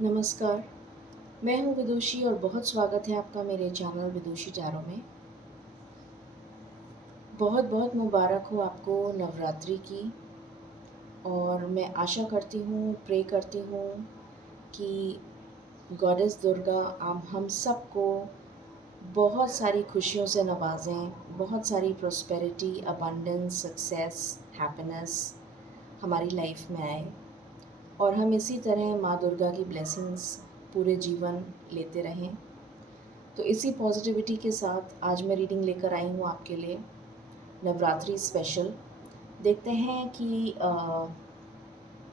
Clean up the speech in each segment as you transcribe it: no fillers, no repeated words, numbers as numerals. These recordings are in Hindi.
नमस्कार, मैं हूँ विदुषी और बहुत स्वागत है आपका मेरे चैनल विदुषी टैरो में। बहुत बहुत मुबारक हो आपको नवरात्रि की। और मैं आशा करती हूँ, प्रे करती हूँ कि गॉडेस दुर्गा हम सबको बहुत सारी खुशियों से नवाजें, बहुत सारी प्रॉस्पेरिटी, अबंडेंस, सक्सेस, हैप्पीनेस हमारी लाइफ में आए और हम इसी तरह माँ दुर्गा की ब्लेसिंग्स पूरे जीवन लेते रहें। तो इसी पॉजिटिविटी के साथ आज मैं रीडिंग लेकर आई हूँ आपके लिए, नवरात्रि स्पेशल। देखते हैं कि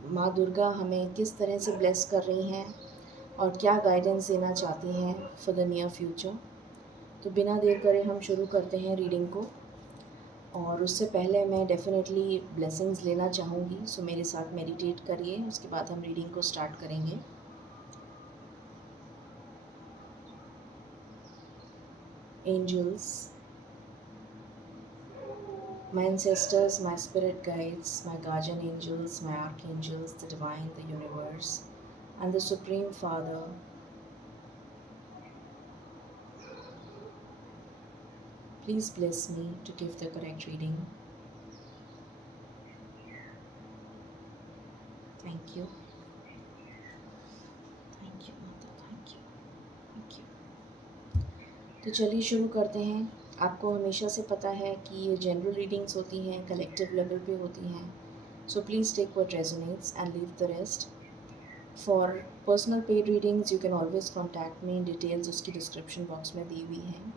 माँ दुर्गा हमें किस तरह से ब्लेस कर रही हैं और क्या गाइडेंस देना चाहती हैं फॉर द नियर फ्यूचर। तो बिना देर करे हम शुरू करते हैं रीडिंग को। और उससे पहले मैं डेफिनेटली ब्लेसिंग्स लेना चाहूँगी, सो मेरे साथ मेडिटेट करिए, उसके बाद हम रीडिंग को स्टार्ट करेंगे। Angels, my ancestors, my spirit guides, my guardian angels, my archangels, the divine, the universe, and the Supreme Father, please bless me to give the correct reading. Thank you. Thank you, Mother. Thank you. Thank you. तो चलिए शुरू करते हैं। आपको हमेशा से पता है कि ये जनरल रीडिंग्स होती हैं, कलेक्टिव लेवल पे होती हैं। So please take what resonates and leave the rest. For personal paid readings you can always contact me, details उसकी डिस्क्रिप्शन बॉक्स में दी हुई हैं।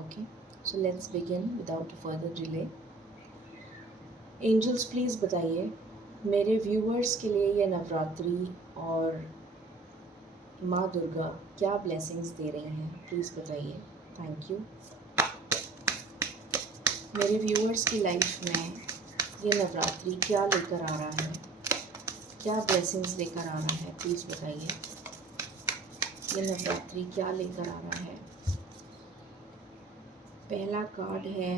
Okay, so let's begin without further delay. Angels please बताइए मेरे व्यूअर्स के लिए ये नवरात्रि और माँ दुर्गा क्या ब्लेसिंग्स दे रही हैं, प्लीज़ बताइए। Thank you. मेरे व्यूअर्स की लाइफ में ये नवरात्रि क्या लेकर आ रहा है, क्या ब्लेसिंग्स लेकर आ रहा है, प्लीज़ बताइए। ये नवरात्रि क्या लेकर आ रहा है। पहला कार्ड है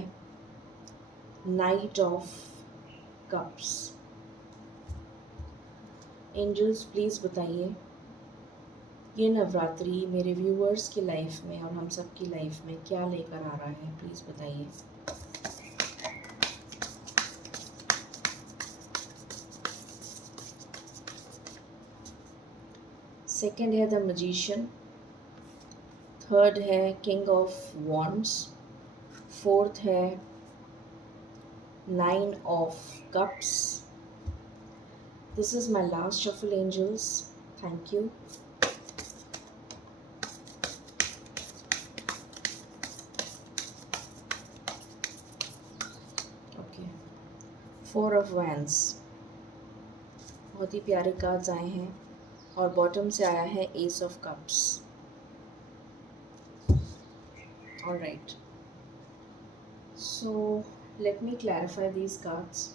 knight of cups. Angels please बताइए ये नवरात्रि मेरे व्यूअर्स की लाइफ में और हम सब की लाइफ में क्या लेकर आ रहा है, प्लीज़ बताइए। सेकंड है द मैजिशियन, थर्ड है किंग ऑफ वॉन्ड्स, फोर्थ है nine of cups. This is my last shuffle angels, thank you. Okay, four of wands, बहुत ही प्यारे कार्ड्स आए हैं और बॉटम से आया है ace of cups. Alright, so let me clarify these cards.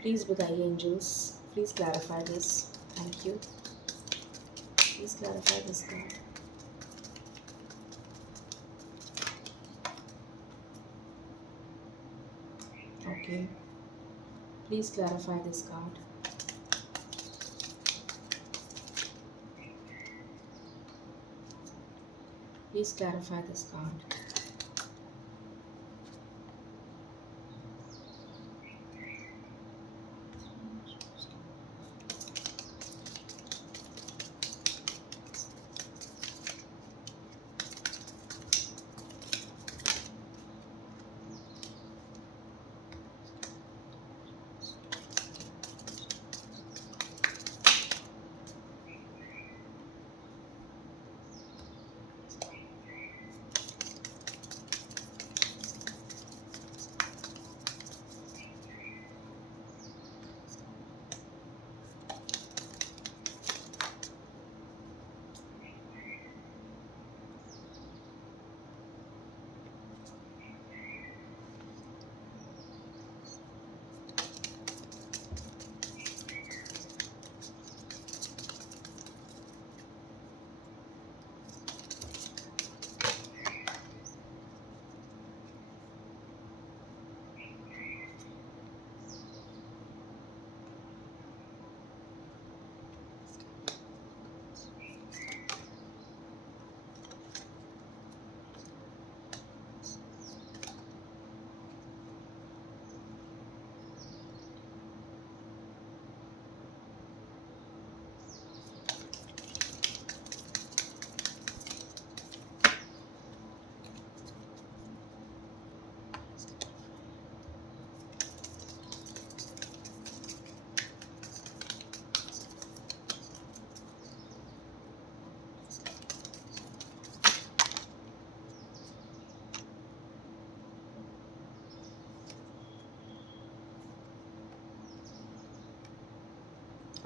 Please बताइए angels, please clarify this, thank you. Please clarify this card. Okay, please clarify this card. Please clarify this card.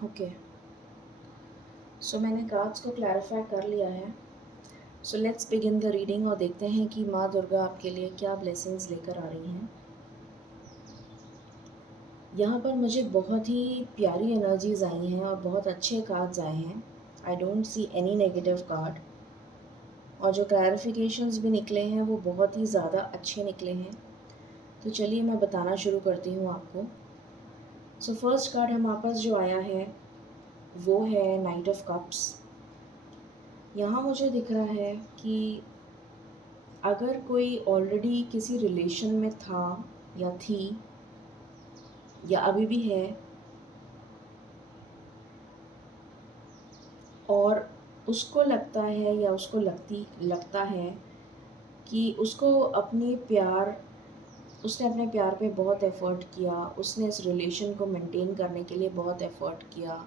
Okay, so मैंने कार्ड्स को क्लैरिफाई कर लिया है। So let's begin the reading और देखते हैं कि माँ दुर्गा आपके लिए क्या ब्लेसिंग्स लेकर आ रही हैं। यहाँ पर मुझे बहुत ही प्यारी एनर्जीज आई हैं और बहुत अच्छे कार्ड्स आए हैं। I don't see any negative card, और जो क्लैरिफिकेशंस भी निकले हैं वो बहुत ही ज़्यादा अच्छे निकले हैं। तो चलिए मैं बताना शुरू करती हूँ आपको। सो फर्स्ट कार्ड हमारे पास जो आया है वो है नाइट ऑफ कप्स। यहाँ मुझे दिख रहा है कि अगर कोई ऑलरेडी किसी रिलेशन में था या थी या अभी भी है, और उसको लगता है या उसको लगता है कि उसने अपने प्यार पे बहुत एफ़र्ट किया, उसने इस रिलेशन को मेंटेन करने के लिए बहुत एफ़र्ट किया।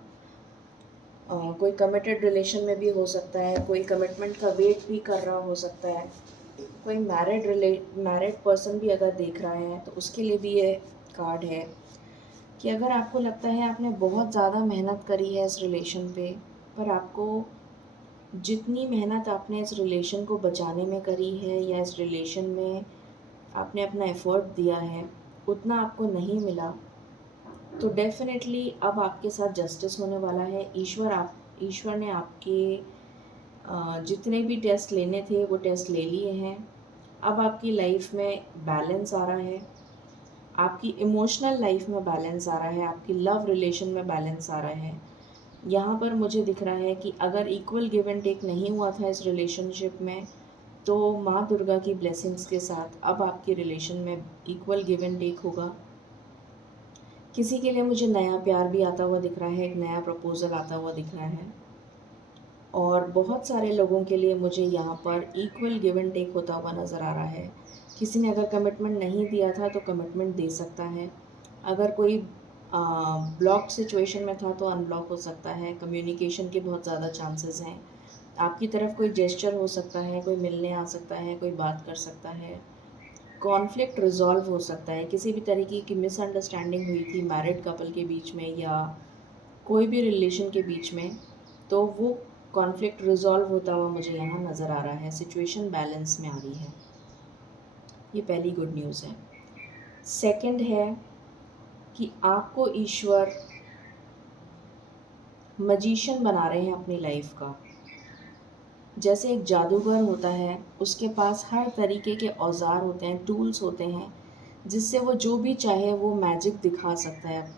कोई कमिटेड रिलेशन में भी हो सकता है, कोई कमिटमेंट का वेट भी कर रहा हो सकता है, कोई मैरिड पर्सन भी अगर देख रहा है तो उसके लिए भी ये कार्ड है कि अगर आपको लगता है आपने बहुत ज़्यादा मेहनत करी है इस रिलेशन पे, पर आपको जितनी मेहनत आपने इस रिलेशन को बचाने में करी है या इस रिलेशन में आपने अपना एफ़र्ट दिया है उतना आपको नहीं मिला, तो डेफ़िनेटली अब आपके साथ जस्टिस होने वाला है। ईश्वर ने आपके जितने भी टेस्ट लेने थे वो टेस्ट ले लिए हैं। अब आपकी लाइफ में बैलेंस आ रहा है, आपकी इमोशनल लाइफ में बैलेंस आ रहा है, आपकी लव रिलेशन में बैलेंस आ रहा है। यहाँ पर मुझे दिख रहा है कि अगर इक्वल गिव एंड टेक नहीं हुआ था इस रिलेशनशिप में, तो माँ दुर्गा की ब्लेसिंग्स के साथ अब आपकी रिलेशन में इक्वल गिव एंड टेक होगा। किसी के लिए मुझे नया प्यार भी आता हुआ दिख रहा है, एक नया प्रपोज़ल आता हुआ दिख रहा है, और बहुत सारे लोगों के लिए मुझे यहाँ पर इक्वल गिव एंड टेक होता हुआ नज़र आ रहा है। किसी ने अगर कमिटमेंट नहीं दिया था तो कमिटमेंट दे सकता है, अगर कोई ब्लॉक सिचुएशन में था तो अनब्लॉक हो सकता है। कम्युनिकेशन के बहुत ज़्यादा चांसेस हैं, आपकी तरफ कोई जेस्चर हो सकता है, कोई मिलने आ सकता है, कोई बात कर सकता है, कॉन्फ्लिक्ट रिजॉल्व हो सकता है। किसी भी तरीके की मिसअंडरस्टैंडिंग हुई थी मैरिड कपल के बीच में या कोई भी रिलेशन के बीच में, तो वो कॉन्फ्लिक्ट रिजॉल्व होता हुआ मुझे यहाँ नज़र आ रहा है। सिचुएशन बैलेंस में आ रही है, ये पहली गुड न्यूज़ है। सेकंड है कि आपको ईश्वर मजिशियन बना रहे हैं अपनी लाइफ का। जैसे एक जादूगर होता है, उसके पास हर तरीके के औजार होते हैं, टूल्स होते हैं, जिससे वो जो भी चाहे वो मैजिक दिखा सकता है,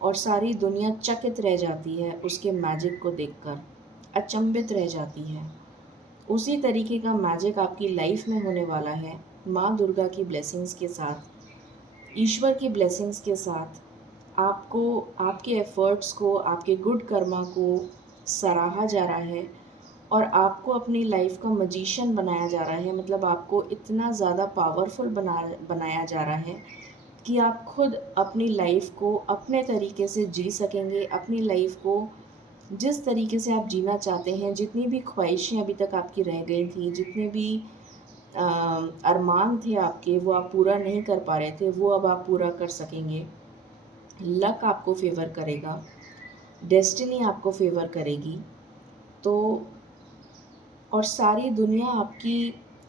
और सारी दुनिया चकित रह जाती है उसके मैजिक को देखकर, अचंभित रह जाती है। उसी तरीके का मैजिक आपकी लाइफ में होने वाला है माँ दुर्गा की ब्लेसिंग्स के साथ, ईश्वर की ब्लेसिंग्स के साथ। आपको आपके एफ़र्ट्स को, आपके गुड कर्मा को सराहा जा रहा है, और आपको अपनी लाइफ का मजिशियन बनाया जा रहा है। मतलब आपको इतना ज़्यादा पावरफुल बनाया जा रहा है कि आप खुद अपनी लाइफ को अपने तरीके से जी सकेंगे, अपनी लाइफ को जिस तरीके से आप जीना चाहते हैं। जितनी भी ख्वाहिशें अभी तक आपकी रह गई थी, जितने भी अरमान थे आपके, वो आप पूरा नहीं कर पा रहे थे, वो अब आप पूरा कर सकेंगे। लक आपको फेवर करेगा, डेस्टिनी आपको फेवर करेगी। तो और सारी दुनिया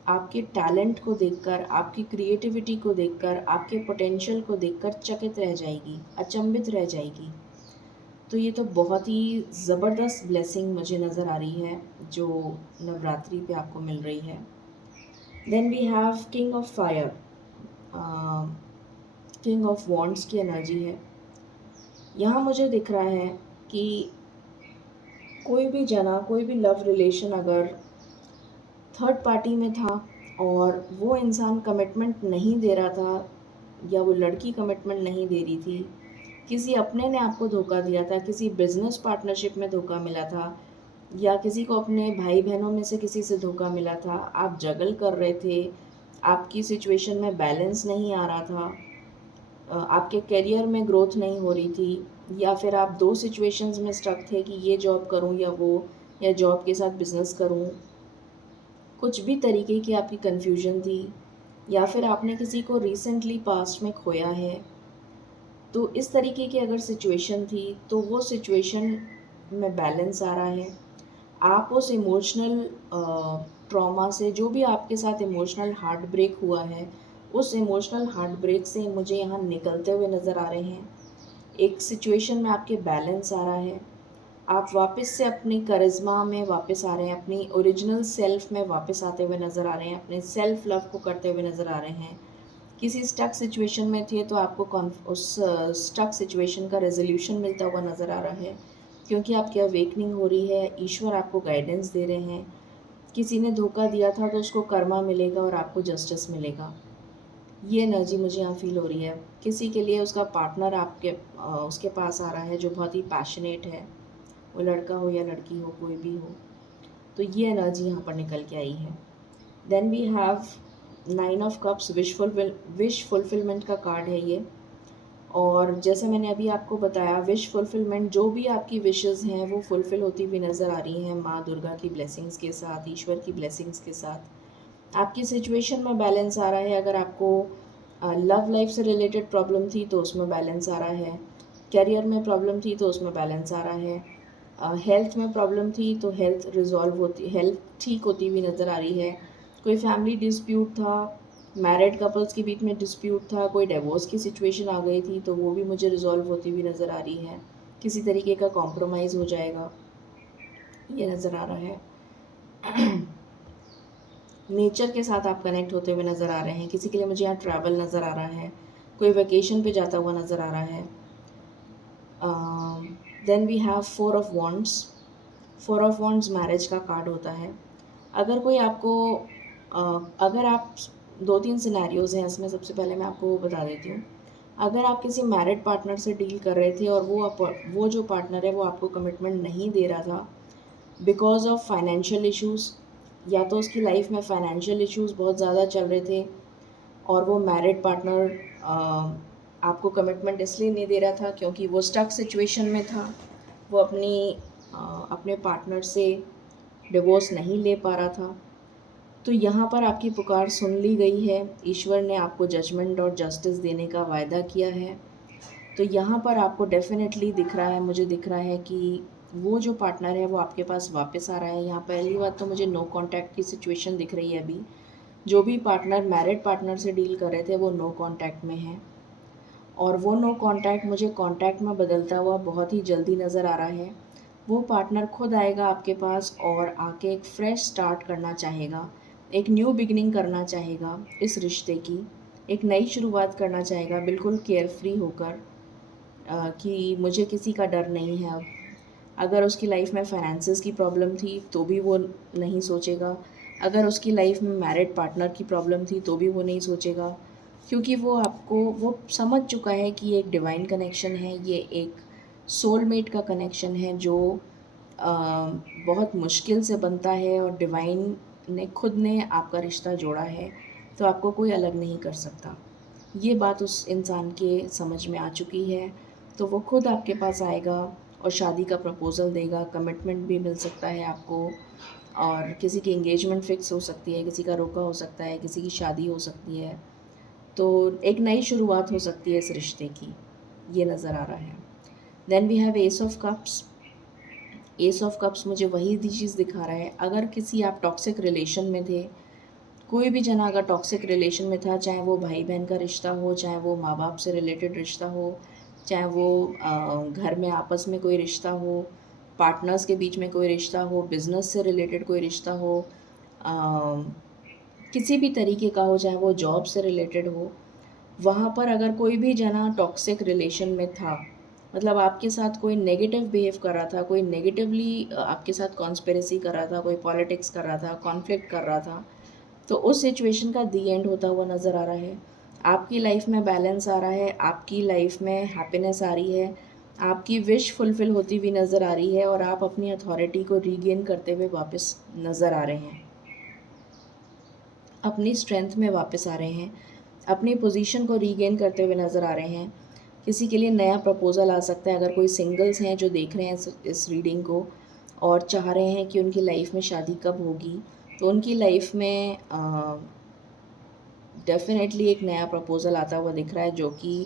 आपके टैलेंट को देखकर, आपकी क्रिएटिविटी को देखकर, आपके पोटेंशियल को देखकर चकित रह जाएगी, अचंभित रह जाएगी। तो ये तो बहुत ही ज़बरदस्त ब्लेसिंग मुझे नज़र आ रही है जो नवरात्रि पे आपको मिल रही है। Then we have king of fire, king of wands की एनर्जी है। यहाँ मुझे दिख रहा है कि कोई भी लव रिलेशन अगर थर्ड पार्टी में था और वो इंसान कमिटमेंट नहीं दे रहा था, या वो लड़की कमिटमेंट नहीं दे रही थी, किसी अपने ने आपको धोखा दिया था, किसी बिजनेस पार्टनरशिप में धोखा मिला था, या किसी को अपने भाई बहनों में से किसी से धोखा मिला था, आप जगल कर रहे थे, आपकी सिचुएशन में बैलेंस नहीं आ रहा था, आपके करियर में ग्रोथ नहीं हो रही थी, या फिर आप दो सिचुएशंस में स्टक थे कि ये जॉब करूं या वो, या जॉब के साथ बिजनेस करूं, कुछ भी तरीके की आपकी कन्फ्यूजन थी, या फिर आपने किसी को रिसेंटली पास्ट में खोया है, तो इस तरीके की अगर सिचुएशन थी तो वो सिचुएशन में बैलेंस आ रहा है। आप उस इमोशनल ट्रॉमा से, जो भी आपके साथ इमोशनल हार्ट ब्रेक हुआ है, उस इमोशनल हार्ट ब्रेक से मुझे यहाँ निकलते हुए नज़र आ रहे हैं। एक सिचुएशन में आपके बैलेंस आ रहा है, आप वापस से अपनी करिश्मा में वापस आ रहे हैं, अपनी ओरिजिनल सेल्फ में वापस आते हुए नज़र आ रहे हैं, अपने सेल्फ लव को करते हुए नज़र आ रहे हैं। किसी स्टक सिचुएशन में थे तो आपको उस स्टक सिचुएशन का रेजोल्यूशन मिलता हुआ नज़र आ रहा है, क्योंकि आपकी अवेकनिंग हो रही है, ईश्वर आपको गाइडेंस दे रहे हैं। किसी ने धोखा दिया था तो उसको कर्मा मिलेगा और आपको जस्टिस मिलेगा। ये एनर्जी मुझे यहाँ फ़ील हो रही है। किसी के लिए उसका पार्टनर उसके पास आ रहा है जो बहुत ही पैशनेट है, वो लड़का हो या लड़की हो, कोई भी हो। तो ये एनर्जी यहाँ पर निकल के आई है। Then we have 9 of cups, wish fulfilment का कार्ड है ये। और जैसे मैंने अभी आपको बताया, विश फुलफिलमेंट, जो भी आपकी विशेज़ हैं वो फुलफ़िल होती हुई नज़र आ रही हैं माँ दुर्गा की ब्लेसिंग्स के साथ, ईश्वर की ब्लेसिंग्स के साथ। आपकी सिचुएशन में बैलेंस आ रहा है। अगर आपको लव लाइफ से रिलेटेड प्रॉब्लम थी तो उसमें बैलेंस आ रहा है, करियर में प्रॉब्लम थी तो उसमें बैलेंस आ रहा है, हेल्थ में प्रॉब्लम थी तो हेल्थ ठीक होती हुई नज़र आ रही है। कोई फैमिली डिस्प्यूट था, मैरिड कपल्स के बीच में डिस्प्यूट था, कोई डिवोर्स की सिचुएशन आ गई थी तो वो भी मुझे रिजॉल्व होती हुई नज़र आ रही है। किसी तरीके का कॉम्प्रोमाइज़ हो जाएगा, ये नज़र आ रहा है। नेचर के साथ आप कनेक्ट होते हुए नज़र आ रहे हैं। किसी के लिए मुझे यहाँ ट्रैवल नज़र आ रहा है, कोई वेकेशन पे जाता हुआ नज़र आ रहा है। Then we have 4 of wands. 4 of wands marriage का कार्ड होता है। अगर कोई आपको अगर आप 2-3 सिनेरियोज़ हैं इसमें, सबसे पहले मैं आपको वो बता देती हूँ। अगर आप किसी मैरिड पार्टनर से डील कर रहे थे और वो जो पार्टनर है वो आपको कमिटमेंट नहीं दे रहा था बिकॉज़ ऑफ फाइनेंशियल इश्यूज़, या तो उसकी लाइफ में फाइनेंशियल इश्यूज़ बहुत ज़्यादा चल रहे थे और वो मैरिड पार्टनर आपको कमिटमेंट इसलिए नहीं दे रहा था क्योंकि वो स्टक सिचुएशन में था, वो अपने पार्टनर से डिवोर्स नहीं ले पा रहा था। तो यहाँ पर आपकी पुकार सुन ली गई है, ईश्वर ने आपको जजमेंट और जस्टिस देने का वायदा किया है। तो यहाँ पर आपको डेफ़िनेटली दिख रहा है, मुझे दिख रहा है कि वो जो पार्टनर है वो आपके पास वापस आ रहा है। यहाँ पहली बात तो मुझे नो कॉन्टैक्ट की सिचुएशन दिख रही है अभी। जो भी पार्टनर मैरिड पार्टनर से डील कर रहे थे वो नो कॉन्टैक्ट में हैं, और वो नो कॉन्टैक्ट मुझे कॉन्टैक्ट में बदलता हुआ बहुत ही जल्दी नज़र आ रहा है। वो पार्टनर खुद आएगा आपके पास और आके एक फ्रेश स्टार्ट करना चाहेगा, एक न्यू बिगिनिंग करना चाहेगा इस रिश्ते की, एक नई शुरुआत करना चाहेगा बिल्कुल केयर फ्री होकर, कि मुझे किसी का डर नहीं है अब। अगर उसकी लाइफ में फाइनेंसेस की प्रॉब्लम थी तो भी वो नहीं सोचेगा, अगर उसकी लाइफ में मैरिड पार्टनर की प्रॉब्लम थी तो भी वो नहीं सोचेगा, क्योंकि वो समझ चुका है कि ये एक डिवाइन कनेक्शन है, ये एक सोलमेट का कनेक्शन है जो बहुत मुश्किल से बनता है, और डिवाइन ने खुद ने आपका रिश्ता जोड़ा है, तो आपको कोई अलग नहीं कर सकता। ये बात उस इंसान के समझ में आ चुकी है, तो वो खुद आपके पास आएगा और शादी का प्रपोज़ल देगा, कमिटमेंट भी मिल सकता है आपको, और किसी की एंगेजमेंट फ़िक्स हो सकती है, किसी का रोका हो सकता है, किसी की शादी हो सकती है। तो एक नई शुरुआत हो सकती है इस रिश्ते की, ये नज़र आ रहा है। Then we have ace of cups. Ace of cups मुझे वही चीज़ दिखा रहा है, अगर किसी आप टॉक्सिक रिलेशन में थे, कोई भी जना अगर टॉक्सिक रिलेशन में था, चाहे वो भाई बहन का रिश्ता हो, चाहे वो माँ बाप से रिलेटेड रिश्ता हो, चाहे वो घर में आपस में कोई रिश्ता हो, पार्टनर्स के बीच में कोई रिश्ता हो, बिजनेस से रिलेटेड कोई रिश्ता हो, अ, किसी भी तरीके का हो, चाहे वो जॉब से रिलेटेड हो, वहाँ पर अगर कोई भी जना टॉक्सिक रिलेशन में था, मतलब आपके साथ कोई नेगेटिव बिहेव कर रहा था, कोई नेगेटिवली आपके साथ कॉन्स्पिरेसी कर रहा था, कोई पॉलिटिक्स कर रहा था, कॉन्फ्लिक्ट कर रहा था, तो उस सिचुएशन का दी एंड होता हुआ नज़र आ रहा है। आपकी लाइफ में बैलेंस आ रहा है, आपकी लाइफ में हैप्पीनेस आ रही है, आपकी विश फुलफ़िल होती हुई नज़र आ रही है, और आप अपनी अथॉरिटी को रीगेन करते हुए वापस नज़र आ रहे हैं, अपनी स्ट्रेंथ में वापस आ रहे हैं, अपनी पोजीशन को रीगेन करते हुए नज़र आ रहे हैं। किसी के लिए नया प्रपोज़ल आ सकता है, अगर कोई सिंगल्स हैं जो देख रहे हैं इस रीडिंग को और चाह रहे हैं कि उनकी लाइफ में शादी कब होगी, तो उनकी लाइफ में डेफ़िनेटली एक नया प्रपोज़ल आता हुआ दिख रहा है, जो कि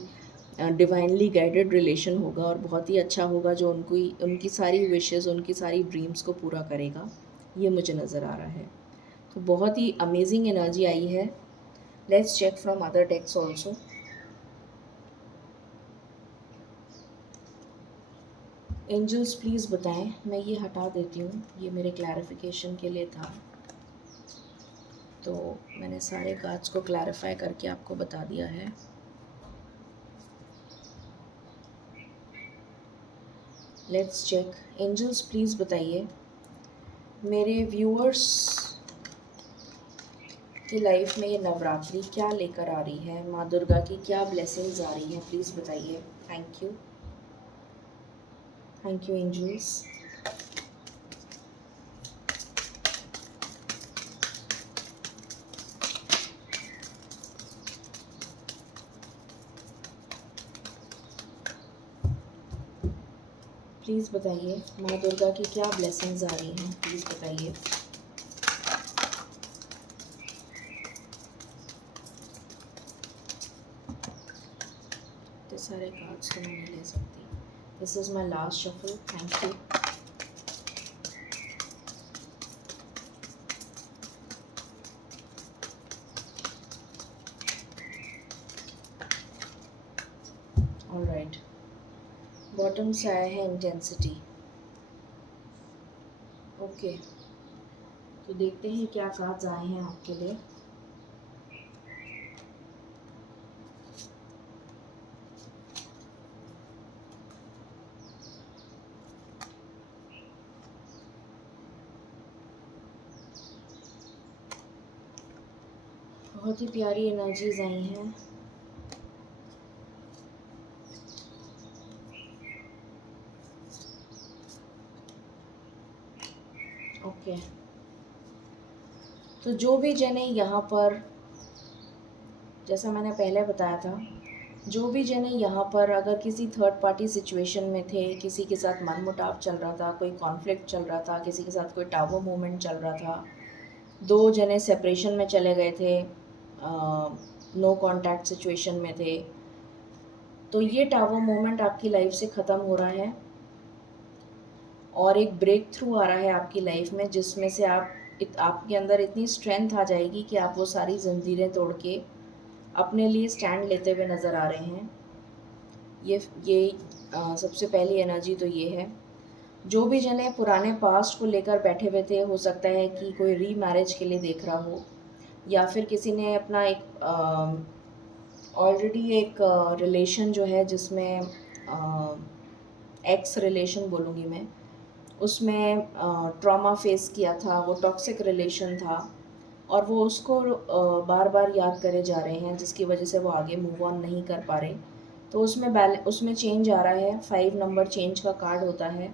डिवाइनली गाइडेड रिलेशन होगा और बहुत ही अच्छा होगा, जो उनकी सारी विशेस, उनकी सारी ड्रीम्स को पूरा करेगा, ये मुझे नज़र आ रहा है। तो बहुत ही अमेजिंग एनर्जी आई है। Let's check from other decks also. Angels please बताएं। मैं ये हटा देती हूँ, ये मेरे क्लैरिफिकेशन के लिए था, तो मैंने सारे कार्ड्स को क्लैरिफाई करके आपको बता दिया है। Let's check. एंजल्स प्लीज़ बताइए मेरे व्यूअर्स की लाइफ में ये नवरात्रि क्या लेकर आ रही है, माँ दुर्गा की क्या ब्लेसिंग्स आ रही हैं, प्लीज़ बताइए। Thank you, thank you angels. Please बताइए माँ दुर्गा की क्या ब्लेसिंग्स आ रही हैं, प्लीज़ बताइए। इतने सारे कार्ड्स तो मैं नहीं ले सकती। This is my last shuffle. Thank you. Alright, bottom से आया है इंटेंसिटी। ओके, तो देखते हैं क्या कार्ड्स आए हैं आपके लिए। बहुत ही प्यारी एनर्जीज आई हैं। ओके, तो जो भी जने यहाँ पर, जैसा मैंने पहले बताया था, जो भी जने यहाँ पर अगर किसी थर्ड पार्टी सिचुएशन में थे, किसी के साथ मनमुटाव चल रहा था, कोई कॉन्फ्लिक्ट चल रहा था, किसी के साथ कोई टावर मूवमेंट चल रहा था, दो जने सेपरेशन में चले गए थे, नो कांटेक्ट सिचुएशन में थे, तो ये टावर मूवमेंट आपकी लाइफ से ख़त्म हो रहा है और एक ब्रेक थ्रू आ रहा है आपकी लाइफ में, जिसमें से आपके अंदर इतनी स्ट्रेंथ आ जाएगी कि आप वो सारी जंजीरें तोड़ के अपने लिए स्टैंड लेते हुए नज़र आ रहे हैं। ये सबसे पहली एनर्जी तो ये है। जो भी जने पुराने पास्ट को लेकर बैठे हुए थे, हो सकता है कि कोई री मैरिज के लिए देख रहा हो, या फिर किसी ने अपना एक ऑलरेडी एक रिलेशन जो है, जिसमें एक्स रिलेशन बोलूँगी मैं, उसमें ट्रॉमा फेस किया था, वो टॉक्सिक रिलेशन था और वो उसको बार बार याद करे जा रहे हैं, जिसकी वजह से वो आगे मूव ऑन नहीं कर पा रहे। तो उसमें चेंज आ रहा है। 5 नंबर चेंज का कार्ड होता है,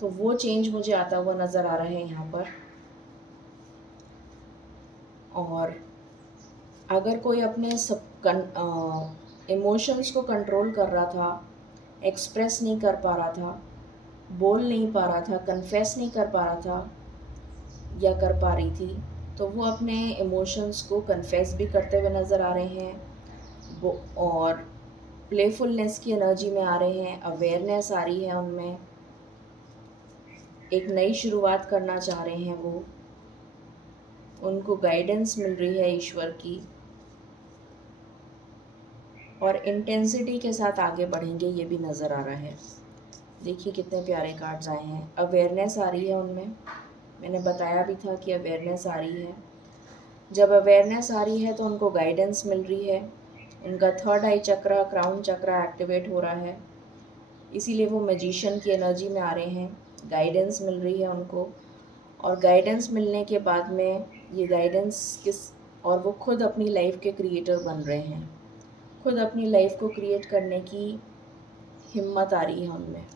तो वो चेंज मुझे आता हुआ नज़र आ रहा है यहाँ पर। और अगर कोई अपने इमोशंस को कंट्रोल कर रहा था, एक्सप्रेस नहीं कर पा रहा था, बोल नहीं पा रहा था, कन्फेस नहीं कर पा रहा था या कर पा रही थी, तो वो अपने इमोशंस को कन्फेस भी करते हुए नज़र आ रहे हैं, वो और प्लेफुलनेस की एनर्जी में आ रहे हैं, अवेयरनेस आ रही है उनमें, एक नई शुरुआत करना चाह रहे हैं वो, उनको गाइडेंस मिल रही है ईश्वर की, और इंटेंसिटी के साथ आगे बढ़ेंगे, ये भी नज़र आ रहा है। देखिए कितने प्यारे कार्ड्स आए हैं। अवेयरनेस आ रही है उनमें, मैंने बताया भी था कि अवेयरनेस आ रही है। जब अवेयरनेस आ रही है तो उनको गाइडेंस मिल रही है, उनका थर्ड आई चक्रा, क्राउन चक्रा एक्टिवेट हो रहा है, इसीलिए वो मैजिशियन की एनर्जी में आ रहे हैं। गाइडेंस मिल रही है उनको, और गाइडेंस मिलने के बाद में ये गाइडेंस और वो खुद अपनी लाइफ के क्रिएटर बन रहे हैं, खुद अपनी लाइफ को क्रिएट करने की हिम्मत आ रही है उनमें।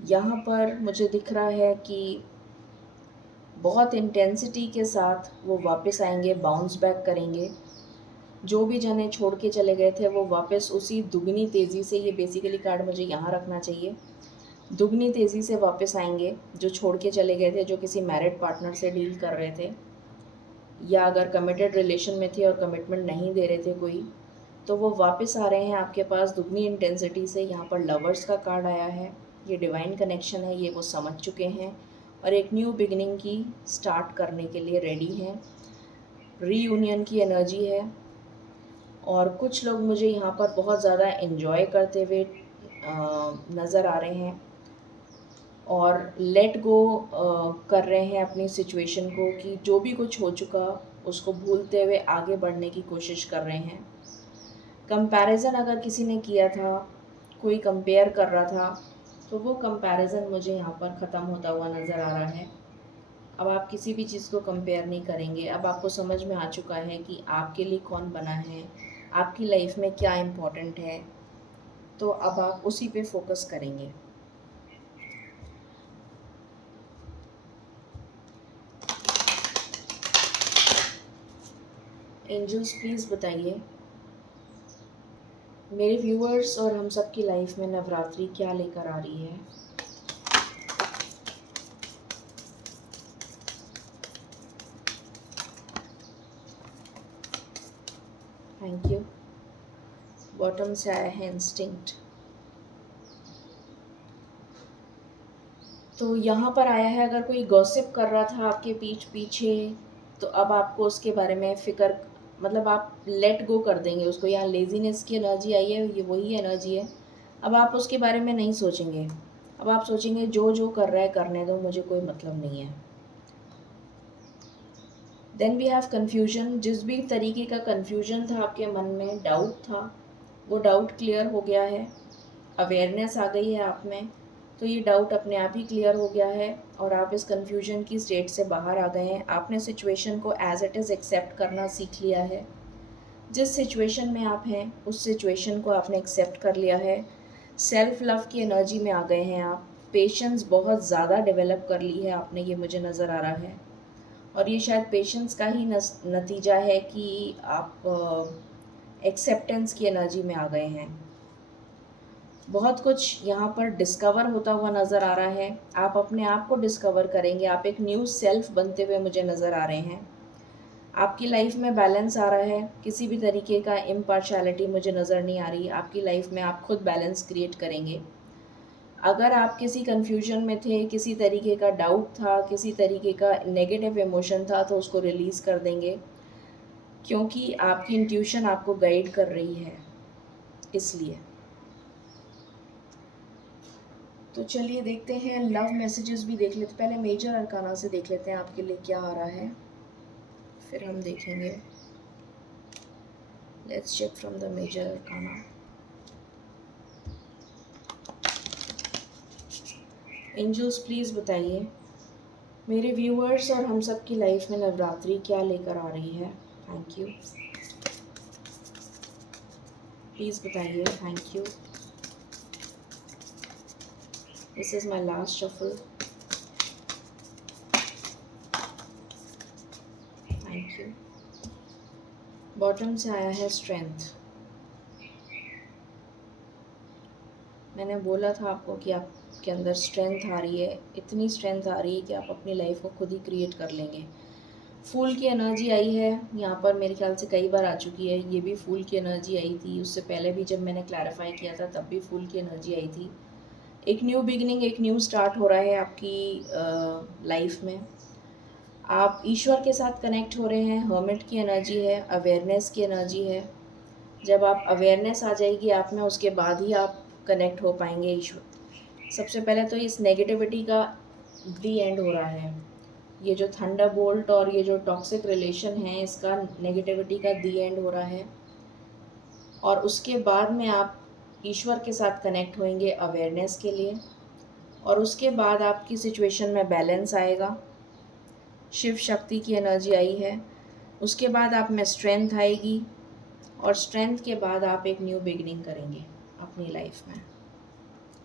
यहाँ पर मुझे दिख रहा है कि बहुत इंटेंसिटी के साथ वो वापस आएंगे, बाउंस बैक करेंगे। जो भी जने छोड़ के चले गए थे वो वापस उसी दुगनी तेज़ी से, ये बेसिकली कार्ड मुझे यहाँ रखना चाहिए, दुगनी तेज़ी से वापस आएंगे जो छोड़ के चले गए थे, जो किसी मैरिड पार्टनर से डील कर रहे थे। या अगर कमिटेड रिलेशन में थे और कमिटमेंट नहीं दे रहे थे कोई, तो वो वापस आ रहे हैं आपके पास दुगनी इंटेंसिटी से। यहाँ पर लवर्स का कार्ड आया है, ये डिवाइन कनेक्शन है, ये वो समझ चुके हैं और एक न्यू बिगिनिंग की स्टार्ट करने के लिए रेडी हैं। रीयूनियन की एनर्जी है और कुछ लोग मुझे यहाँ पर बहुत ज़्यादा इन्जॉय करते हुए नज़र आ रहे हैं और लेट गो कर रहे हैं अपनी सिचुएशन को, कि जो भी कुछ हो चुका उसको भूलते हुए आगे बढ़ने की कोशिश कर रहे हैं। कंपैरिजन अगर किसी ने किया था, कोई कंपेयर कर रहा था, तो वो कंपैरिजन मुझे यहाँ पर ख़त्म होता हुआ नज़र आ रहा है। अब आप किसी भी चीज़ को कंपेयर नहीं करेंगे। अब आपको समझ में आ चुका है कि आपके लिए कौन बना है, आपकी लाइफ में क्या इम्पोर्टेंट है, तो अब आप उसी पे फोकस करेंगे। एंजल्स प्लीज़ बताइए मेरे व्यूअर्स और हम सब की लाइफ में नवरात्रि क्या लेकर आ रही है। Thank you. बॉटम से आया है इंस्टिंक्ट। तो यहाँ पर आया है अगर कोई गॉसिप कर रहा था आपके पीठ पीछे, तो अब आपको उसके बारे में फ़िक्र, मतलब आप लेट गो कर देंगे उसको। यहाँ लेज़ीनेस की एनर्जी आई है, ये वही एनर्जी है। अब आप उसके बारे में नहीं सोचेंगे। अब आप सोचेंगे जो जो कर रहा है करने दो, मुझे कोई मतलब नहीं है। Then we have confusion. जिस भी तरीके का कन्फ्यूजन था आपके मन में, डाउट था, वो डाउट क्लियर हो गया है। अवेयरनेस आ गई है आप में, तो ये डाउट अपने आप ही क्लियर हो गया है और आप इस कन्फ्यूजन की स्टेट से बाहर आ गए हैं। आपने सिचुएशन को एज इट इज़ एक्सेप्ट करना सीख लिया है। जिस सिचुएशन में आप हैं उस सिचुएशन को आपने एक्सेप्ट कर लिया है। सेल्फ लव की एनर्जी में आ गए हैं आप। पेशेंस बहुत ज़्यादा डेवलप कर ली है आपने, ये मुझे नज़र आ रहा है। और ये शायद पेशेंस का ही नतीजा है कि आप एक्सेप्टेंस की एनर्जी में आ गए हैं। बहुत कुछ यहाँ पर डिस्कवर होता हुआ नज़र आ रहा है। आप अपने आप को डिस्कवर करेंगे, आप एक न्यू सेल्फ बनते हुए मुझे नज़र आ रहे हैं। आपकी लाइफ में बैलेंस आ रहा है, किसी भी तरीके का इम्पार्शलिटी मुझे नज़र नहीं आ रही। आपकी लाइफ में आप खुद बैलेंस क्रिएट करेंगे। अगर आप किसी कन्फ्यूजन में थे, किसी तरीके का डाउट था, किसी तरीके का नेगेटिव इमोशन था, तो उसको रिलीज़ कर देंगे, क्योंकि आपकी इंट्यूशन आपको गाइड कर रही है इसलिए। तो चलिए देखते हैं, लव मैसेजेस भी देख लेते, पहले मेजर अरकाना से देख लेते हैं आपके लिए क्या आ रहा है, फिर हम देखेंगे। Let's check from the major arcana. Angels please बताइए मेरे व्यूअर्स और हम सब की लाइफ में नवरात्रि क्या लेकर आ रही है। थैंक यू, प्लीज़ बताइए। Thank you. This is my last shuffle. Thank you. Bottom से आया है स्ट्रेंथ। मैंने बोला था आपको कि आपके अंदर स्ट्रेंथ आ रही है, इतनी स्ट्रेंथ आ रही है कि आप अपनी लाइफ को खुद ही क्रिएट कर लेंगे। फूल की एनर्जी आई है यहाँ पर, मेरे ख्याल से कई बार आ चुकी है। ये भी फूल की एनर्जी आई थी, उससे पहले भी जब मैंने क्लैरिफाई किया था तब भी फूल की एनर्जी आई थी। एक न्यू बिगिनिंग, एक न्यू स्टार्ट हो रहा है आपकी लाइफ में। आप ईश्वर के साथ कनेक्ट हो रहे हैं। हर्मिट की एनर्जी है, अवेयरनेस की एनर्जी है। जब आप अवेयरनेस आ जाएगी आप में, उसके बाद ही आप कनेक्ट हो पाएंगे ईश्वर। सबसे पहले तो इस नेगेटिविटी का दी एंड हो रहा है। ये जो थंडर बोल्ट और ये जो टॉक्सिक रिलेशन है, इसका नेगेटिविटी का दी एंड हो रहा है। और उसके बाद में आप ईश्वर के साथ कनेक्ट होंगे अवेयरनेस के लिए। और उसके बाद आपकी सिचुएशन में बैलेंस आएगा। शिव शक्ति की एनर्जी आई है। उसके बाद आप में स्ट्रेंथ आएगी और स्ट्रेंथ के बाद आप एक न्यू बिगिनिंग करेंगे अपनी लाइफ में।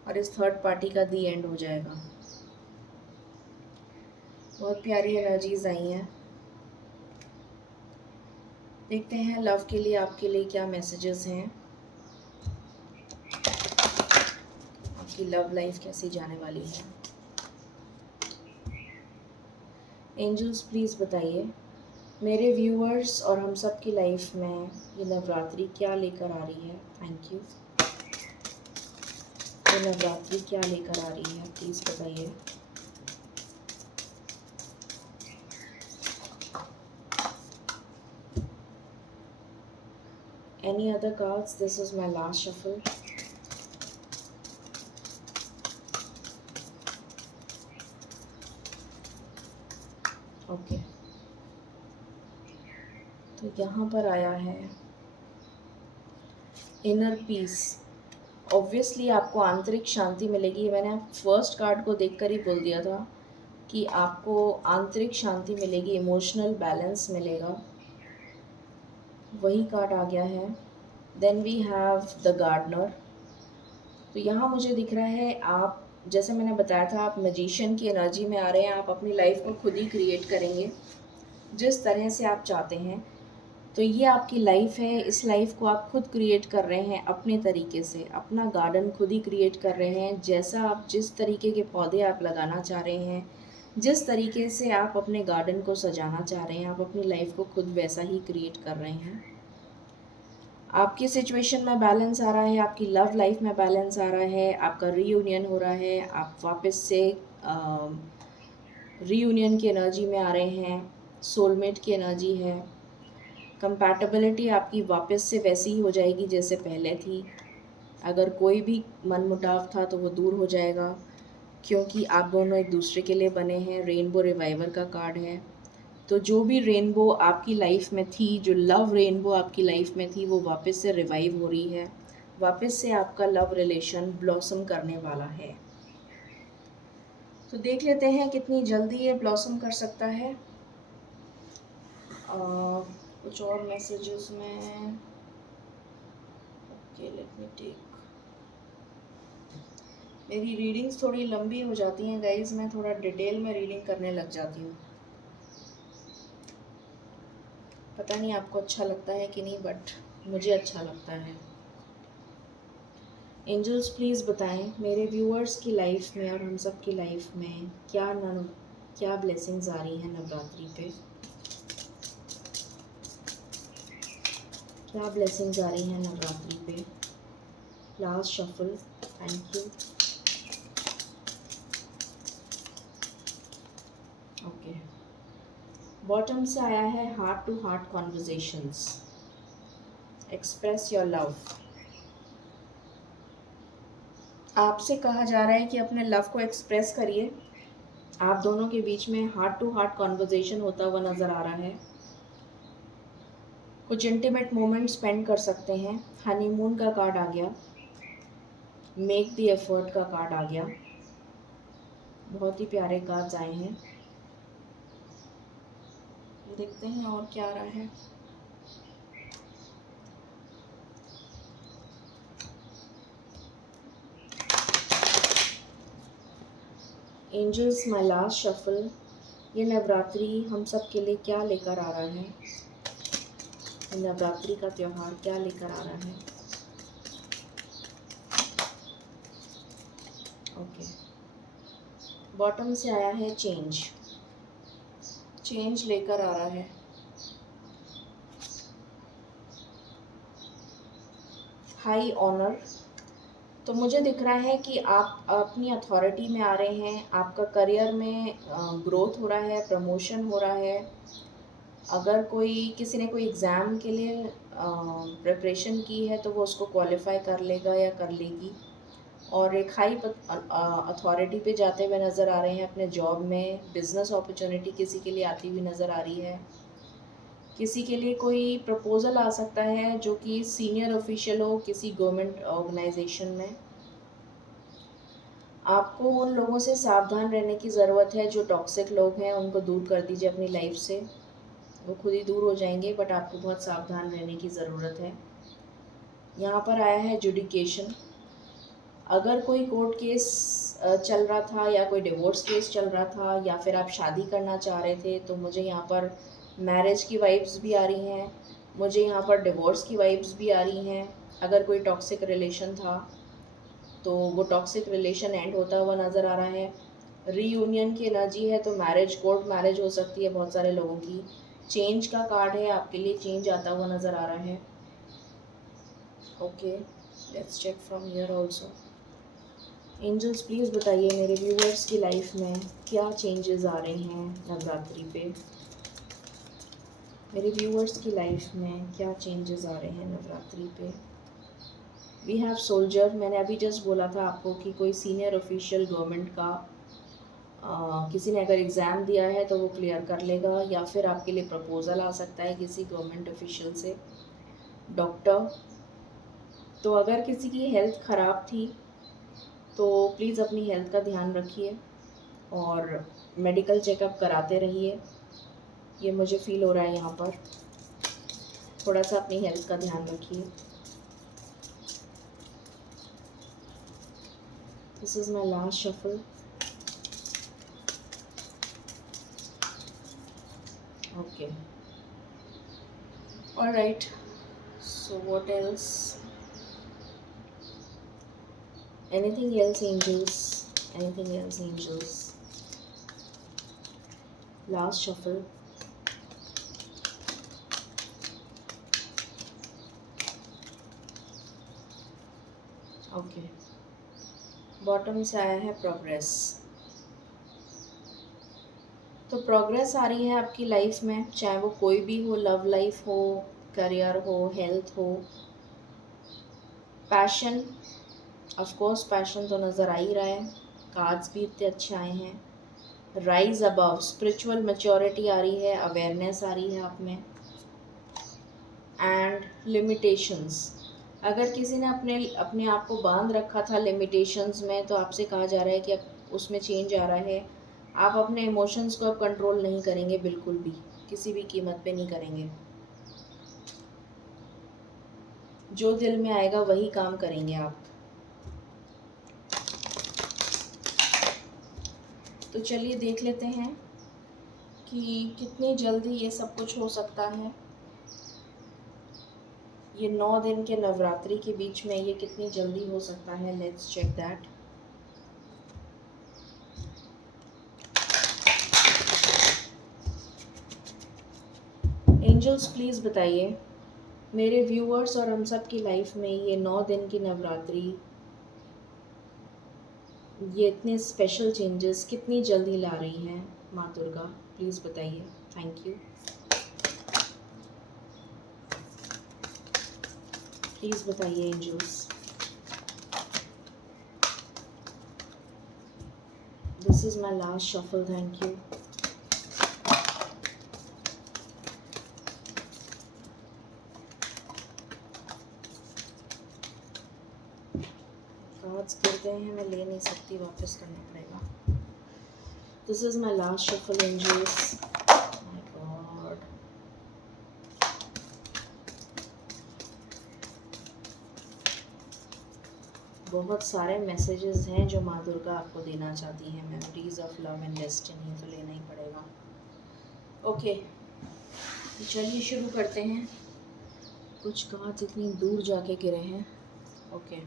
और इस थर्ड पार्टी का दी एंड हो जाएगा। बहुत प्यारी एनर्जीज आई हैं। देखते हैं लव के लिए आपके लिए क्या मैसेजेस हैं। आपकी लव लाइफ कैसी जाने वाली है। एंजल्स प्लीज़ बताइए मेरे व्यूअर्स और हम सब की लाइफ में ये नवरात्रि क्या लेकर आ रही है? Thank you. ये नवरात्रि क्या लेकर आ रही है, प्लीज़ बताइए। Any other cards? This is my last shuffle. Okay, तो यहाँ पर आया है इनर पीस। ऑब्वियसली आपको आंतरिक शांति मिलेगी। मैंने फर्स्ट कार्ड को देखकर ही बोल दिया था कि आपको आंतरिक शांति मिलेगी, इमोशनल बैलेंस मिलेगा। वही कार्ड आ गया है। Then we have the gardener. तो यहाँ मुझे दिख रहा है, आप जैसे मैंने बताया था, आप मैजिशियन की एनर्जी में आ रहे हैं। आप अपनी लाइफ को खुद ही क्रिएट करेंगे जिस तरह से आप चाहते हैं। तो ये आपकी लाइफ है, इस लाइफ को आप खुद क्रिएट कर रहे हैं अपने तरीके से। अपना गार्डन खुद ही क्रिएट कर रहे हैं। जैसा आप, जिस तरीके के पौधे आप लगाना चाह रहे हैं, जिस तरीके से आप अपने गार्डन को सजाना चाह रहे हैं, आप अपनी लाइफ को खुद वैसा ही क्रिएट कर रहे हैं। आपकी सिचुएशन में बैलेंस आ रहा है, आपकी लव लाइफ में बैलेंस आ रहा है, आपका रीयूनियन हो रहा है, आप वापस से रीयूनियन की एनर्जी में आ रहे हैं, सोलमेट की एनर्जी है। कंपैटिबिलिटी आपकी वापस से वैसी ही हो जाएगी जैसे पहले थी। अगर कोई भी मनमुटाव था तो वो दूर हो जाएगा, क्योंकि आप दोनों एक दूसरे के लिए बने हैं। रेनबो रिवाइवर का कार्ड है। तो जो भी रेनबो आपकी लाइफ में थी, जो लव रेनबो आपकी लाइफ में थी, वो वापस से रिवाइव हो रही है। वापस से आपका लव रिलेशन ब्लॉसम करने वाला है। तो देख लेते हैं कितनी जल्दी ये ब्लॉसम कर सकता है। कुछ और मैसेजेस में, ओके लेट मी टेक। मेरी रीडिंग्स थोड़ी लंबी हो जाती हैं गाइज, मैं थोड़ा डिटेल में रीडिंग करने लग जाती हूँ। पता नहीं आपको अच्छा लगता है कि नहीं, बट मुझे अच्छा लगता है। एंजल्स प्लीज़ बताएं मेरे व्यूअर्स की लाइफ में और हम सब की लाइफ में क्या ब्लेसिंग्स आ रही हैं नवरात्रि पे। क्या ब्लेसिंग्स आ रही हैं नवरात्रि पे। Last shuffle, thank you. Okay, bottom से आया है heart to heart conversations. Express your love. आपसे कहा जा रहा है कि अपने लव को एक्सप्रेस करिए। आप दोनों के बीच में हार्ट टू हार्ट कॉन्वर्जेशन होता हुआ नज़र आ रहा है। कुछ इंटीमेट मोमेंट स्पेंड कर सकते हैं। हनीमून का कार्ड आ गया, मेक द एफर्ट का कार्ड आ गया। बहुत ही प्यारे कार्ड्स आए हैं। देखते हैं और क्या आ रहा है। Angels, my last shuffle. ये नवरात्रि हम सब के लिए क्या लेकर आ रहा है। नवरात्रि का त्यौहार क्या लेकर आ रहा है। ओके, बॉटम से आया है चेंज। चेंज लेकर आ रहा है। High honour. तो मुझे दिख रहा है कि आप अपनी अथॉरिटी में आ रहे हैं। आपका करियर में ग्रोथ हो रहा है, प्रमोशन हो रहा है। अगर किसी ने कोई एग्ज़ाम के लिए प्रिपरेशन की है तो वो उसको क्वालिफाई कर लेगा या कर लेगी। और एक हाई अथॉरिटी पे जाते हुए नज़र आ रहे हैं अपने जॉब में। बिज़नेस अपॉर्चुनिटी किसी के लिए आती हुई नज़र आ रही है। किसी के लिए कोई प्रपोज़ल आ सकता है जो कि सीनियर ऑफिशियल हो किसी गवर्नमेंट ऑर्गेनाइजेशन में। आपको उन लोगों से सावधान रहने की ज़रूरत है जो टॉक्सिक लोग हैं, उनको दूर कर दीजिए अपनी लाइफ से। वो खुद ही दूर हो जाएंगे, बट आपको बहुत सावधान रहने की ज़रूरत है। यहाँ पर आया है जुडिकेशन। अगर कोई कोर्ट केस चल रहा था या कोई डिवोर्स केस चल रहा था या फिर आप शादी करना चाह रहे थे, तो मुझे यहाँ पर मैरिज की वाइब्स भी आ रही हैं। मुझे यहाँ पर डिवोर्स की वाइब्स भी आ रही हैं। अगर कोई टॉक्सिक रिलेशन था तो वो टॉक्सिक रिलेशन एंड होता हुआ नज़र आ रहा है। रीयूनियन की एनर्जी है, तो मैरिज, कोर्ट मैरिज हो सकती है बहुत सारे लोगों की। चेंज का कार्ड है, आपके लिए चेंज आता हुआ नज़र आ रहा है। Okay, let's check from here also. Angels please बताइए मेरे व्यूवर्स की लाइफ में क्या चेंजेस आ रहे हैं नवरात्रि पे। मेरे व्यूवर्स की लाइफ में क्या चेंजेस आ रहे हैं नवरात्रि पे। We have soldier. मैंने अभी जस्ट बोला था आपको कि कोई सीनियर ऑफिशियल गवर्नमेंट का किसी ने अगर एग्ज़ाम दिया है तो वो क्लियर कर लेगा, या फिर आपके लिए प्रपोज़ल आ सकता है किसी गवर्नमेंट ऑफिशियल से। डॉक्टर, तो अगर किसी की हेल्थ ख़राब थी तो प्लीज़ अपनी हेल्थ का ध्यान रखिए और मेडिकल चेकअप कराते रहिए। ये मुझे फ़ील हो रहा है यहाँ पर, थोड़ा सा अपनी हेल्थ का ध्यान रखिए। This is my last shuffle. Okay, alright, so what else, anything else angels, anything else angels. Last shuffle. Okay, bottom से आया है प्रोग्रेस। तो प्रोग्रेस आ रही है आपकी लाइफ में, चाहे वो कोई भी हो, लव लाइफ हो, करियर हो, हेल्थ हो, पैशन। ऑफ कोर्स पैशन तो नज़र आ ही रहा है, कार्ड्स भी इतने अच्छे आए हैं। राइज अबव, स्पिरिचुअल मैच्योरिटी आ रही है, अवेयरनेस आ रही है आप में। एंड लिमिटेशंस, अगर किसी ने अपने अपने आप को बांध रखा था लिमिटेशंस में, तो आपसे कहा जा रहा है कि अब उसमें चेंज आ रहा है। आप अपने इमोशंस को अब कंट्रोल नहीं करेंगे, बिल्कुल भी, किसी भी कीमत पे नहीं करेंगे। जो दिल में आएगा वही काम करेंगे आप। तो चलिए देख लेते हैं कि कितनी जल्दी ये सब कुछ हो सकता है। ये 9 दिन के नवरात्रि के बीच में ये कितनी जल्दी हो सकता है। Let's check that. Angels please बताइए मेरे व्यूअर्स और हम सब की लाइफ में ये 9 दिन की नवरात्रि, ये इतने स्पेशल चेंजेस कितनी जल्दी ला रही हैं माँ दुर्गा, प्लीज़ बताइए। Thank you. प्लीज़ बताइए angels. This is my last shuffle, thank you. Cards गिर गए हैं, मैं ले नहीं सकती, वापस करना पड़ेगा। This is my last shuffle angels. My god, बहुत सारे मैसेजेस हैं जो माँ दुर्गा आपको देना चाहती हैं। Memories of love and destiny, तो लेना ही पड़ेगा। ओके, तो चलिए शुरू करते हैं। कुछ कार्ड्स इतनी दूर जाके गिरे हैं। ओके,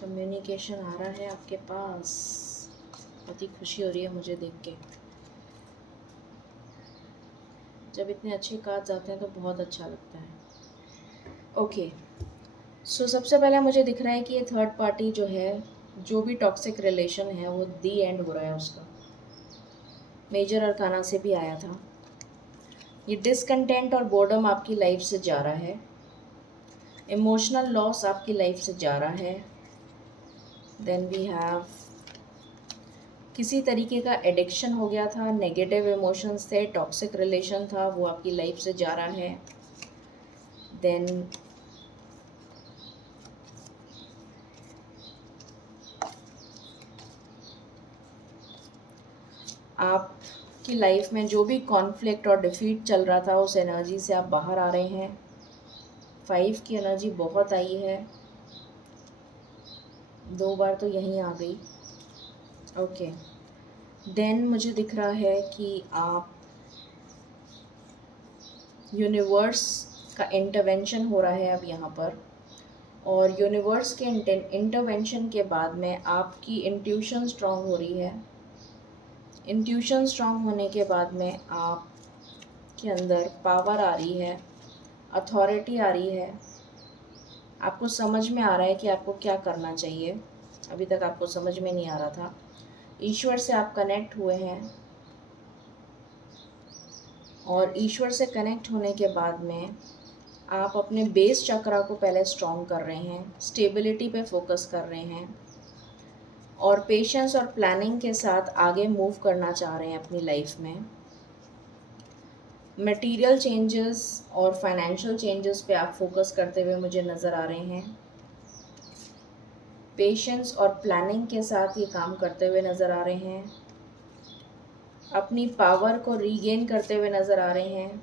कम्युनिकेशन आ रहा है आपके पास, बहुत ही खुशी हो रही है मुझे देख के। जब इतने अच्छे कार्ड्स आते हैं तो बहुत अच्छा लगता है। ओके, सो सबसे पहले मुझे दिख रहा है कि ये थर्ड पार्टी जो है, जो भी टॉक्सिक रिलेशन है, वो दी एंड हो रहा है उसका। मेजर अरकाना से भी आया था। ये डिसकंटेंट और बोर्डम आपकी लाइफ से जा रहा है। इमोशनल लॉस आपकी लाइफ से जा रहा है। देन वी हैव किसी तरीके का एडिक्शन हो गया था, नेगेटिव इमोशंस थे, टॉक्सिक रिलेशन था, वो आपकी लाइफ से जा रहा है। देन आपकी लाइफ में जो भी कॉन्फ्लिक्ट और डिफीट चल रहा था, उस एनर्जी से आप बाहर आ रहे हैं। 5 की एनर्जी बहुत आई है, 2 बार तो यहीं आ गई। ओके, देन मुझे दिख रहा है कि आप यूनिवर्स का इंटरवेंशन हो रहा है अब यहाँ पर। और यूनिवर्स के इंटरवेंशन के बाद में आपकी इंट्यूशन स्ट्रांग हो रही है। इंट्यूशन स्ट्रांग होने के बाद में आपके अंदर पावर आ रही है, अथॉरिटी आ रही है। आपको समझ में आ रहा है कि आपको क्या करना चाहिए। अभी तक आपको समझ में नहीं आ रहा था। ईश्वर से आप कनेक्ट हुए हैं और ईश्वर से कनेक्ट होने के बाद में आप अपने बेस चक्रा को पहले स्ट्रॉन्ग कर रहे हैं, स्टेबिलिटी पे फोकस कर रहे हैं और पेशेंस और प्लानिंग के साथ आगे मूव करना चाह रहे हैं अपनी लाइफ में। मटेरियल चेंजेस और फाइनेंशियल चेंजेस पे आप फोकस करते हुए मुझे नज़र आ रहे हैं। पेशेंस और प्लानिंग के साथ ये काम करते हुए नज़र आ रहे हैं। अपनी पावर को रीगेन करते हुए नज़र आ रहे हैं।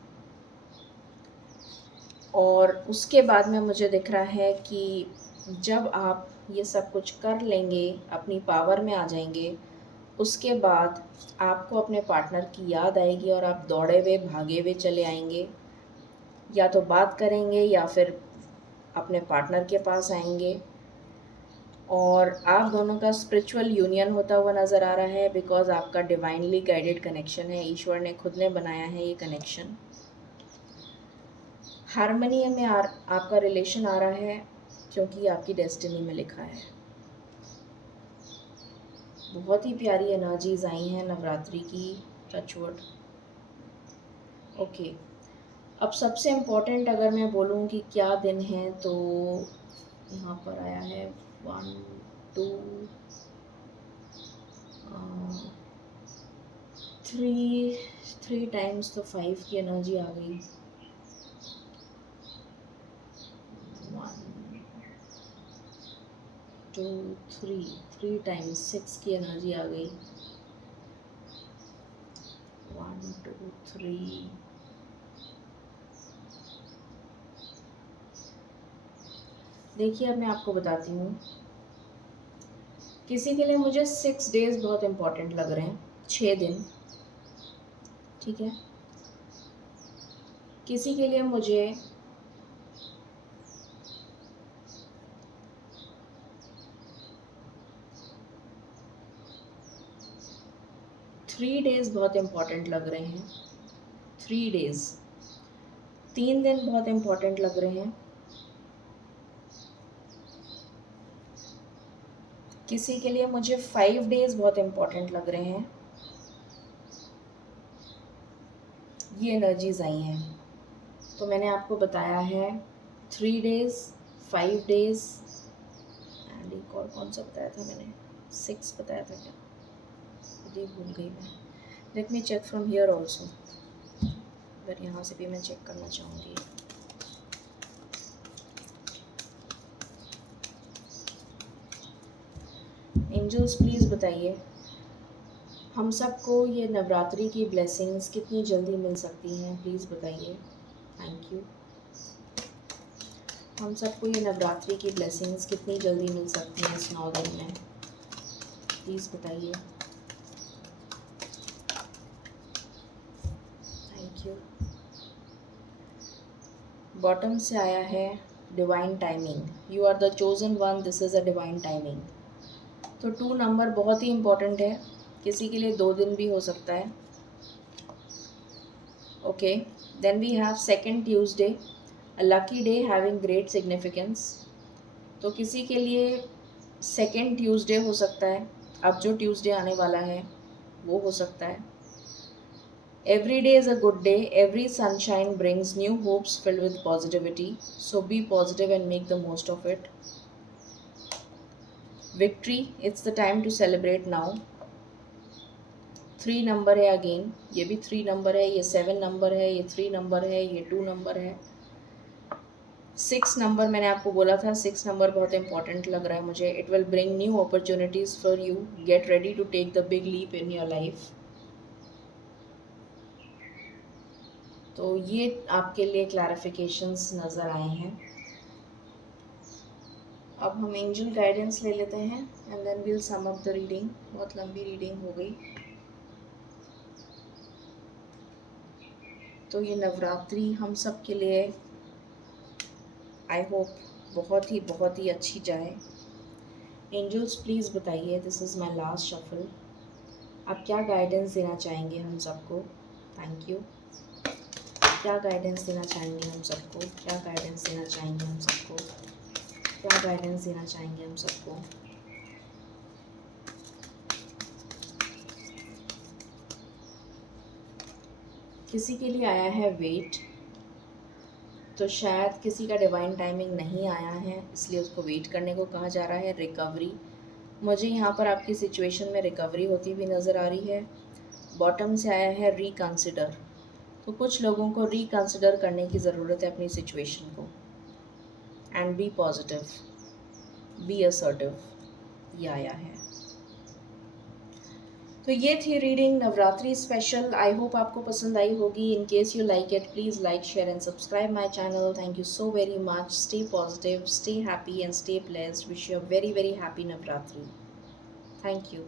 और उसके बाद में मुझे दिख रहा है कि जब आप ये सब कुछ कर लेंगे, अपनी पावर में आ जाएंगे, उसके बाद आपको अपने पार्टनर की याद आएगी और आप दौड़े हुए भागे हुए चले आएंगे। या तो बात करेंगे या फिर अपने पार्टनर के पास आएंगे और आप दोनों का स्पिरिचुअल यूनियन होता हुआ नज़र आ रहा है, बिकॉज आपका डिवाइनली गाइडेड कनेक्शन है। ईश्वर ने खुद ने बनाया है ये कनेक्शन। हारमोनी में आपका रिलेशन आ रहा है क्योंकि आपकी डेस्टिनी में लिखा है। बहुत ही प्यारी एनर्जीज आई हैं नवरात्रि की। टचवुड। ओके, अब सबसे इम्पोर्टेंट अगर मैं बोलूँ कि क्या दिन है, तो यहाँ पर आया है 1 2 3 टाइम्स, तो 5 की एनर्जी आ गई। 1 2 3 टाइम्स 6 की एनर्जी आ गई। 1 2 3। देखिए, अब मैं आपको बताती हूँ। किसी के लिए मुझे 6 डेज बहुत इम्पोर्टेंट लग रहे हैं, 6 दिन। ठीक है। किसी के लिए मुझे 3 डेज बहुत इम्पोर्टेंट लग रहे हैं। 3 डेज, 3 दिन बहुत इम्पोर्टेंट लग रहे हैं। किसी के लिए मुझे 5 डेज बहुत इम्पोर्टेंट लग रहे हैं। ये एनर्जीज आई हैं। तो मैंने आपको बताया है 3 डेज, 5 डेज एंड एक और कौन सा बताया था मैंने? 6 बताया था क्या? खुद ही भूल गई मैं। Let me check from here also. अगर यहाँ से भी मैं चेक करना चाहूँगी। एंजल्स प्लीज़ बताइए, हम सबको ये नवरात्रि की ब्लेसिंग्स कितनी जल्दी मिल सकती हैं? प्लीज़ बताइए। Thank you. हम सबको ये नवरात्रि की ब्लेसिंग्स कितनी जल्दी मिल सकती हैं इस 9 दिन में? प्लीज़ बताइए। Thank you. बॉटम से आया है divine timing. You are the chosen one, this is a divine timing. तो 2 नंबर बहुत ही इम्पोर्टेंट है। किसी के लिए 2 दिन भी हो सकता है। Okay, then we have second Tuesday, a lucky day having great significance. तो किसी के लिए सेकेंड ट्यूसडे हो सकता है। अब जो ट्यूसडे आने वाला है वो हो सकता है। Every day is a good day, every sunshine brings new hopes filled with positivity, so be positive and make the most of it. Victory, it's the time to celebrate now. 3 number है अगेन, ये भी 3 नंबर है, ये 7 नंबर है, ये 3 नंबर है, ये 2 नंबर है। 6 नंबर मैंने आपको बोला था, 6 नंबर बहुत इंपॉर्टेंट लग रहा है मुझे। It will bring new opportunities for you, get ready to take the big leap in your life. तो ये आपके लिए क्लैरिफिकेशंस नज़र आए हैं। अब हम एंजल गाइडेंस ले लेते हैं and then will sum up the reading. बहुत लंबी रीडिंग हो गई। तो ये नवरात्रि हम सब के लिए आई होप बहुत ही अच्छी जाए। एंजल्स प्लीज़ बताइए, this is my last shuffle, आप क्या गाइडेंस देना चाहेंगे हम सबको? Thank you. क्या गाइडेंस देना चाहेंगे हम सबको? क्या गाइडेंस देना चाहेंगे हम सबको? क्या गाइडेंस देना चाहेंगे हम सबको? किसी के लिए आया है वेट, तो शायद किसी का डिवाइन टाइमिंग नहीं आया है, इसलिए उसको वेट करने को कहा जा रहा है। रिकवरी, मुझे यहाँ पर आपकी सिचुएशन में रिकवरी होती हुई नज़र आ रही है। बॉटम से आया है रिकंसिडर, तो कुछ लोगों को रिकंसिडर करने की ज़रूरत है अपनी सिचुएशन को। And be positive, be assertive, ये आया है। तो ये थी reading Navratri special. I hope आपको पसंद आई होगी। In case you like it, please like, share and subscribe my channel. Thank you so very much. Stay positive, stay happy and stay blessed. Wish you a very very happy Navratri. Thank you.